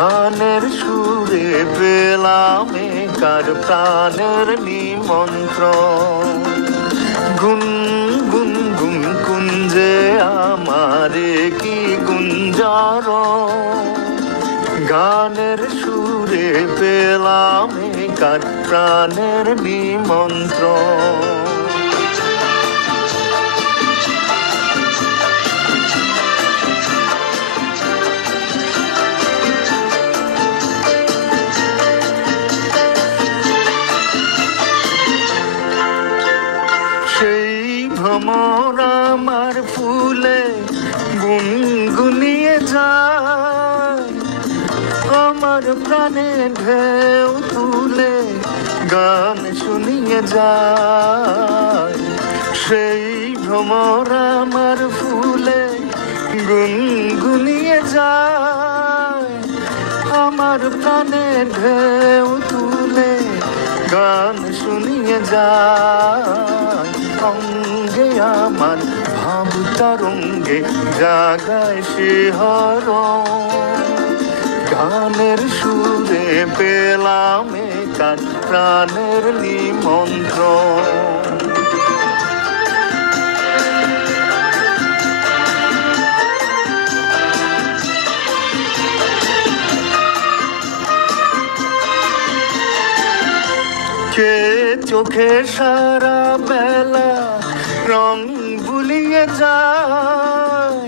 গানের সুরে পেলাম কার প্রাণের নিমন্ত্রণ গুন গুন গুন কুঞ্জে আমারে কি গুঞ্জার গানের সুরে পেলাম কার প্রাণের নিমন্ত্রণ ভ্রমর আমার ফুলে গুনগুনিয়ে যায় আমার প্রাণে ঢেউ তুলে গান শুনিয়ে যায় সেই ভ্রমর আমার ফুলে গুনগুনিয়ে যায় আমার প্রাণে ঢেউ তুলে গান শুনিয়ে যায় অঙ্গে আমার ভাব তরঙ্গে জাগায় শিহরণ গানের সুরে পেলাম কার প্রাণের নিমন্ত্রণ কে চোখে সারা বেলা রং ভুলিয়ে যায়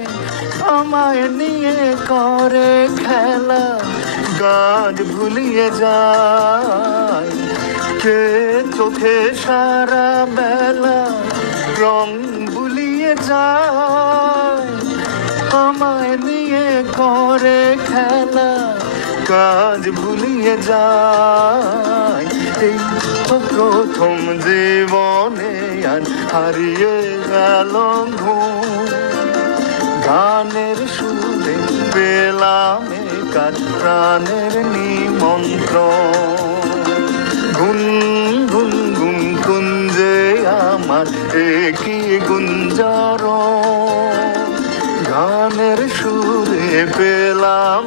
আমায় নিয়ে করে খেলা গান ভুলিয়ে যায় কে চোখে সারা বেলা রং ভুলিয়ে যায় আমায় নিয়ে করে খেলা কাজ ভুলিয়ে যায় এই তো প্রথম জীবনে আর হারিয়ে গেল ঘুম গানের সুরে পেলাম কার প্রাণের নিমন্ত্রণ গুন গুন গুন কুঞ্জে আমার কি গুঞ্জার গানের সুরে পেলাম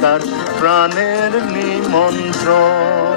কার প্রাণের নিমন্ত্রণ